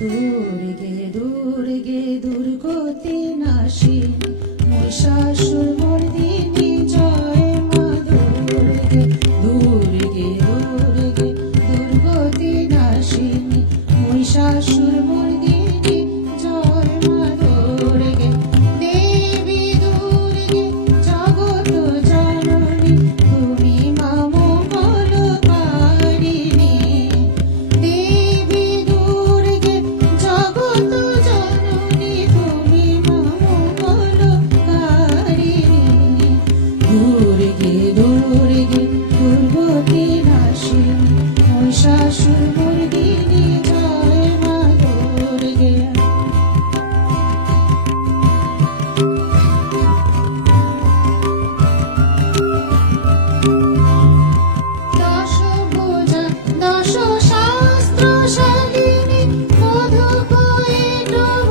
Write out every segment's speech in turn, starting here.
দুর্গে দুর্গতি নাশিনী মহিষাসুরমর্দিনী জয় মা দুর্গে দুর্গে দুর্গতি নাশিনী মহিষাসুরমর্দিনী জয় মা দুর্গে দেবী দুর্গে জগৎ জননী তুমি মা মঙ্গলকারিণী দেবী দুর্গে জগৎ জননী তুমি মা মঙ্গলকারিণী দুর্গে দুর্গতি নাশিনী মহিষাসুরমর্দিনী জয় মা দুর্গে দশভুজা দশ শাস্ত্রশালিনী মধুকৈটভ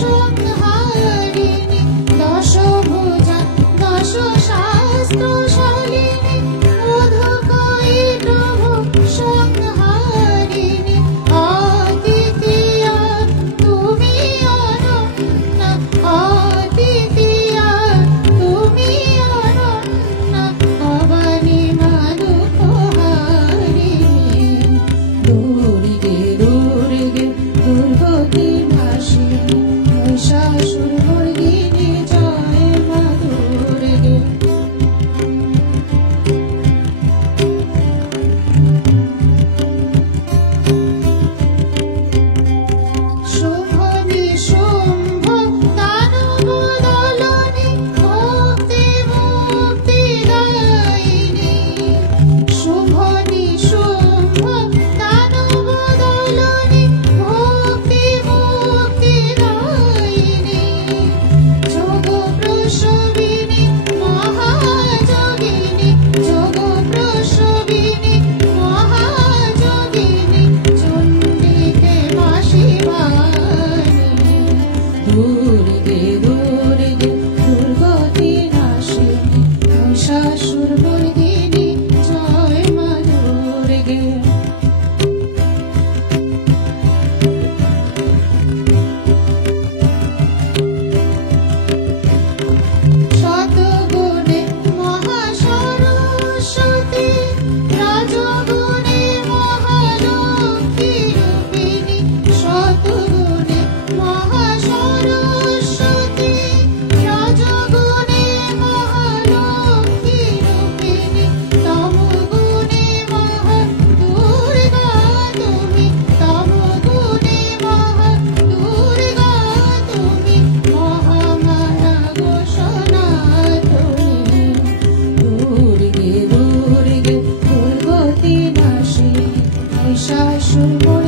সংহারিণী দশভুজা দশ শাস্ত্রশালিনী মধুকৈটভ সংহারিণী অদ্বিতীয়া তুমি অনন্যা অদ্বিতীয়া তুমি অনন্যা ভবানী মা দুঃখহারিণী দুর্গে দুর্গতি নাশিনী মহিষাসুরমর্দিনী জয় মা দুর্গে শুভ নিশুম্ভ দানব দলনী মুক্তি মুক্তিদায়িনী শুভ নিশুম্ভ দানব দলনী মুক্তি মুক্তিদায়িনী যোগ প্রসবিনী মহাযোগিনী যোগ প্রসবিনী মহাযোগিনী চণ্ডিকে মা শিবানী দুর্গে দুর্গতি নাশিনী মহিষাসুরমর্দিনী জয় মা দুর্গে শতগুণে মহাসরস্বতী রাজগুণে মহালক্ষ্মী রূপিণী শতগুণে মহাসরস্বতী রাজগুণে মহালক্ষ্মী রূপিণী তমগুণে মহাদুর্গা তুমি তমগুণে মহাদুর্গা তুমি মহামায়া সনাতনী দুর্গে দুর্গতি নাশিনী মহিষাসুরমর্দিনী